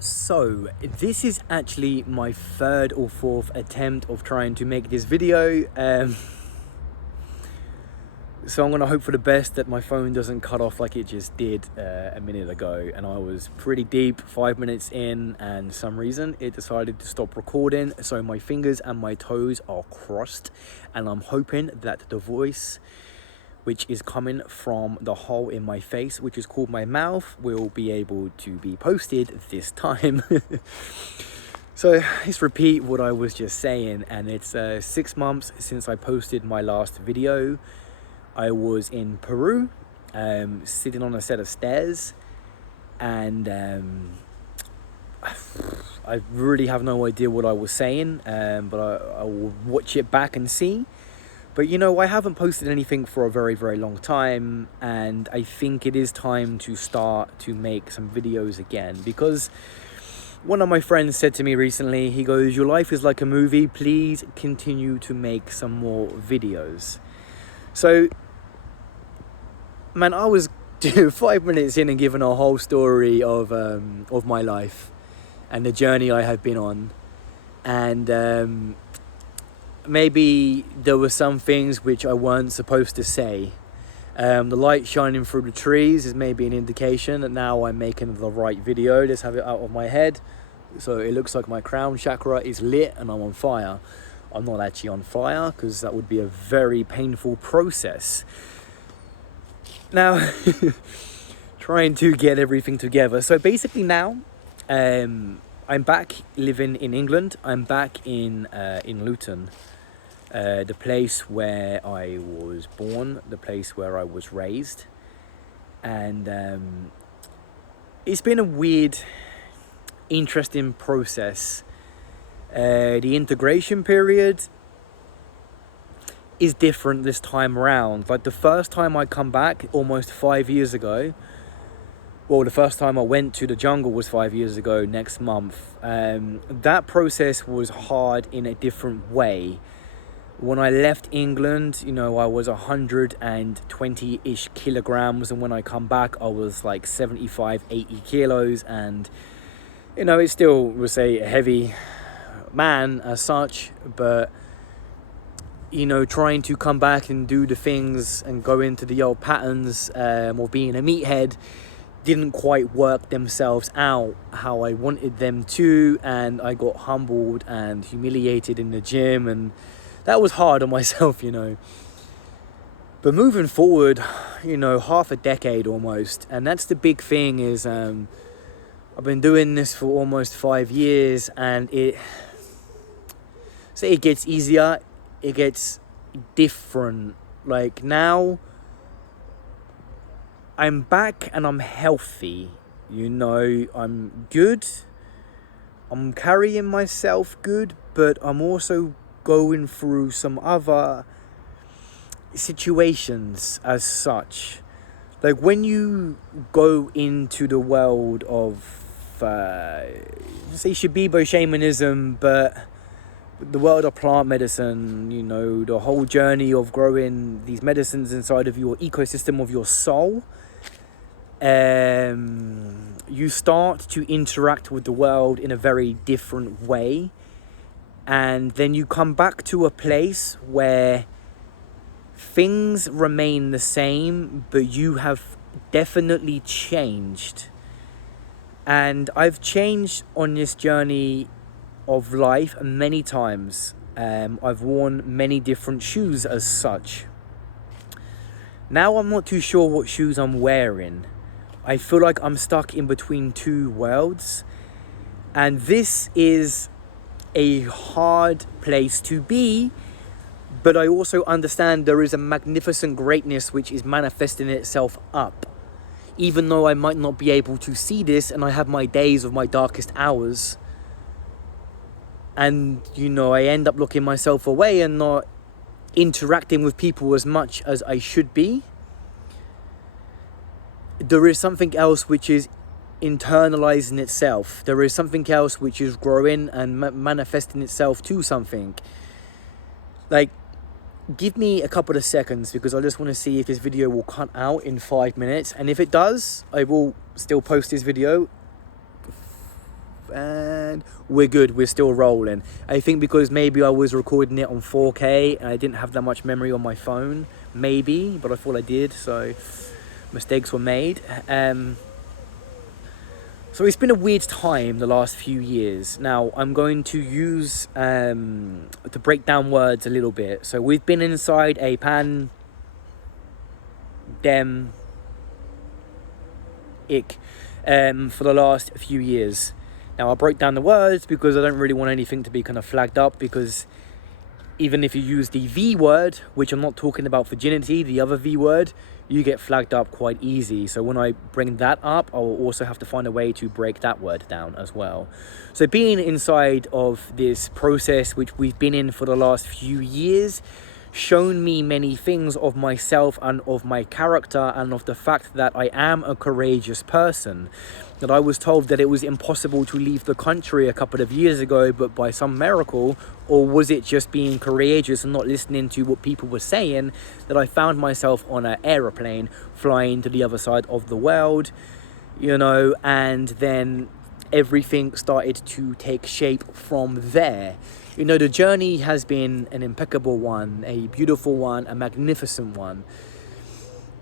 So this is actually my third or fourth attempt of trying to make this video. So I'm gonna hope for the best that my phone doesn't cut off like it just did a minute ago. And I was pretty deep, 5 minutes in, and for some reason it decided to stop recording. So my fingers and my toes are crossed, and I'm hoping that the voice, which is coming from the hole in my face, which is called my mouth, will be able to be posted this time. So let's repeat what I was just saying, and it's 6 months since I posted my last video. I was in Peru, sitting on a set of stairs, and I really have no idea what I was saying, but I will watch it back and see. But you know, I haven't posted anything for a very, very long time, and I think it is time to start to make some videos again, because one of my friends said to me recently, he goes, "Your life is like a movie, please continue to make some more videos." So, man, I was 5 minutes in and given a whole story of my life and the journey I have been on, and maybe there were some things which I weren't supposed to say. The light shining through the trees is maybe an indication that now I'm making the right video. Let's have it out of my head. So it looks like my crown chakra is lit and I'm on fire. I'm not actually on fire, because that would be a very painful process. Now, trying to get everything together. So basically now, I'm back living in England. I'm back in Luton. The place where I was born, the place where I was raised, and it's been a weird, interesting process. The integration period is different this time around. Like the first time I come back almost 5 years ago, well, the first time I went to the jungle was 5 years ago next month. That process was hard in a different way. When I left England, you know, I was 120-ish kilograms, and when I come back, I was like 75, 80 kilos, and, you know, it still was a heavy man as such, but, you know, trying to come back and do the things and go into the old patterns of being a meathead didn't quite work themselves out how I wanted them to, and I got humbled and humiliated in the gym, and that was hard on myself, you know. But moving forward, you know, half a decade almost, and that's the big thing is I've been doing this for almost 5 years, and it gets easier, it gets different. Like now, I'm back and I'm healthy, you know, I'm good, I'm carrying myself good, but I'm also going through some other situations as such. Like when you go into the world of say Shipibo shamanism, but the world of plant medicine, you know, the whole journey of growing these medicines inside of your ecosystem of your soul, you start to interact with the world in a very different way. And then you come back to a place where things remain the same, but you have definitely changed. And I've changed on this journey of life many times. I've worn many different shoes as such. Now I'm not too sure what shoes I'm wearing. I feel like I'm stuck in between two worlds. And this is a hard place to be, but I also understand there is a magnificent greatness which is manifesting itself up. Even though I might not be able to see this, and I have my days of my darkest hours, and, you know, I end up looking myself away and not interacting with people as much as I should be, there is something else which is internalizing itself. There is something else which is growing and manifesting itself to something. Like, give me a couple of seconds, because I just want to see if this video will cut out in 5 minutes, and if it does, I will still post this video and we're good, we're still rolling. I think because maybe I was recording it on 4K and I didn't have that much memory on my phone, maybe, but I thought I did, so mistakes were made. So it's been a weird time the last few years. Now I'm going to use to break down words a little bit. So we've been inside a pandemic for the last few years. Now I'll break down the words because I don't really want anything to be kind of flagged up, because even if you use the V word, which I'm not talking about virginity, the other V word, you get flagged up quite easy. So when I bring that up, I'll also have to find a way to break that word down as well. So being inside of this process, which we've been in for the last few years, shown me many things of myself and of my character and of the fact that I am a courageous person. That I was told that it was impossible to leave the country a couple of years ago, but by some miracle, or was it just being courageous and not listening to what people were saying, that I found myself on an aeroplane flying to the other side of the world, you know, and then everything started to take shape from there. You know, the journey has been an impeccable one, a beautiful one, a magnificent one.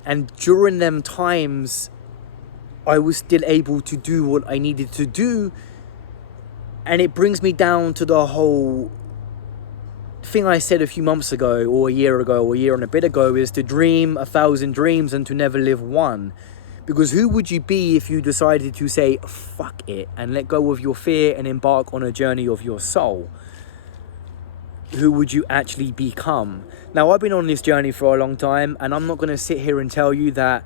And during them times, I was still able to do what I needed to do. And it brings me down to the whole thing I said a few months ago, or a year ago, or a year and a bit ago, is to dream 1,000 dreams and to never live one. Because who would you be if you decided to say, fuck it, and let go of your fear and embark on a journey of your soul? Who would you actually become? Now, I've been on this journey for a long time, and I'm not going to sit here and tell you that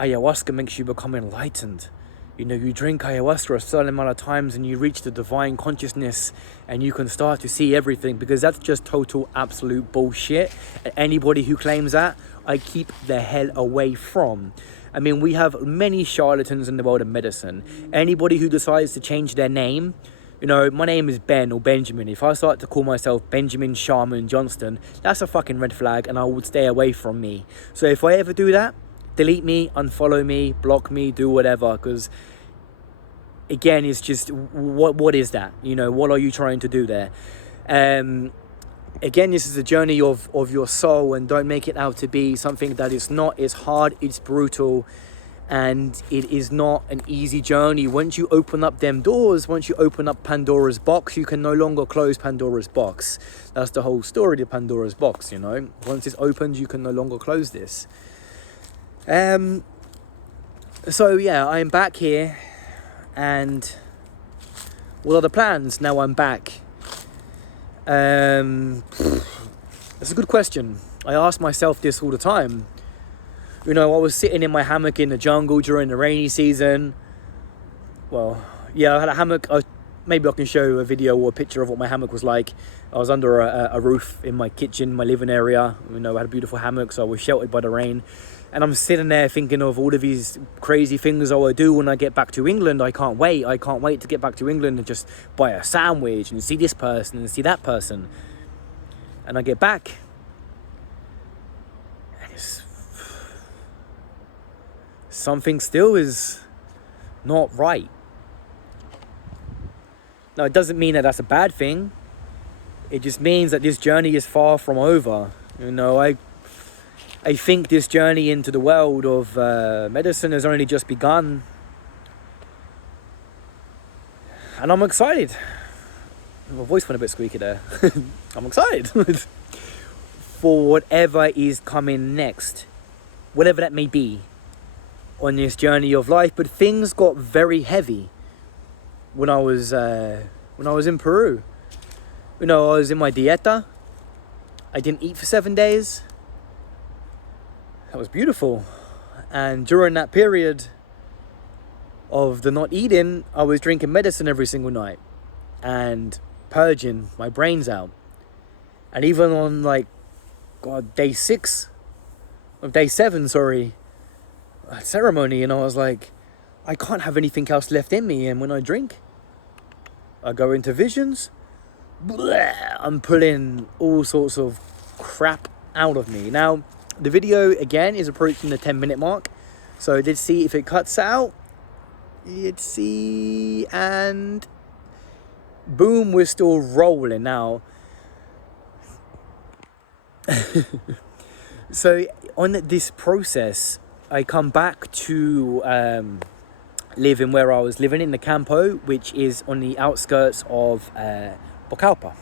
ayahuasca makes you become enlightened. You know, you drink ayahuasca a certain amount of times and you reach the divine consciousness and you can start to see everything, because that's just total absolute bullshit. And anybody who claims that, I keep the hell away from. I mean, we have many charlatans in the world of medicine. Anybody who decides to change their name, you know, my name is Ben or Benjamin. If I start to call myself Benjamin Sharman Johnston, that's a fucking red flag and I would stay away from me. So if I ever do that, delete me, unfollow me, block me, do whatever, because again, it's just, what is that? You know, what are you trying to do there? Again, this is a journey of your soul, and don't make it out to be something that it's not. It's hard, it's brutal, and it is not an easy journey. Once you open up them doors, once you open up Pandora's box, you can no longer close Pandora's box. That's the whole story of Pandora's box, you know. Once it's opened, you can no longer close this. So yeah, I'm back here, and what are the plans now I'm back? That's a good question. I ask myself this all the time. You know, I was sitting in my hammock in the jungle during the rainy season. Well, yeah, I had a hammock. Maybe I can show a video or a picture of what my hammock was like. I was under a roof in my kitchen, my living area. You know, I had a beautiful hammock, so I was sheltered by the rain. And I'm sitting there thinking of all of these crazy things I will do when I get back to England. I can't wait. I can't wait to get back to England and just buy a sandwich and see this person and see that person. And I get back, and something still is not right. Now, it doesn't mean that that's a bad thing. It just means that this journey is far from over. You know, I think this journey into the world of medicine has only just begun. And I'm excited. My voice went a bit squeaky there. I'm excited for whatever is coming next. Whatever that may be on this journey of life. But things got very heavy when I was in Peru. You know, I was in my dieta. I didn't eat for 7 days. That was beautiful. And during that period of the not eating, I was drinking medicine every single night and purging my brains out. And even on day 7, ceremony, and I was like, I can't have anything else left in me. And when I drink, I go into visions. I'm pulling all sorts of crap out of me. Now, the video, again, is approaching the 10-minute mark. So let's see if it cuts out. Let's see. And boom, we're still rolling now. So on this process, I come back to living where I was living in the Campo, which is on the outskirts of Bocalpa.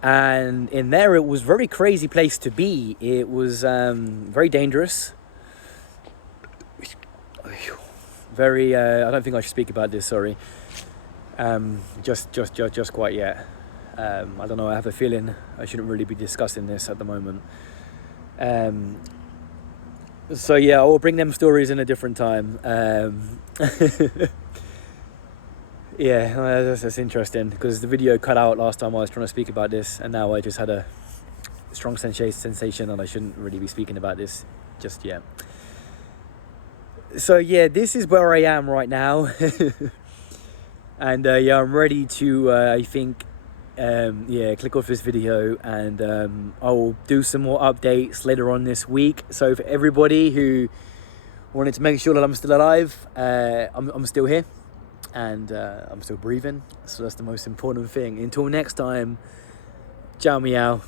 And in there, it was a very crazy place to be. It was very dangerous. Very, I don't think I should speak about this, sorry. Just quite yet. I don't know, I have a feeling I shouldn't really be discussing this at the moment. So yeah, I'll bring them stories in a different time. Yeah, that's interesting, because the video cut out last time I was trying to speak about this, and now I just had a strong sensation and I shouldn't really be speaking about this just yet. So yeah, this is where I am right now. And yeah, I'm ready to, I think, click off this video, and I'll do some more updates later on this week. So for everybody who wanted to make sure that I'm still alive, I'm still here, and I'm still breathing, so that's the most important thing. Until next time, ciao meow.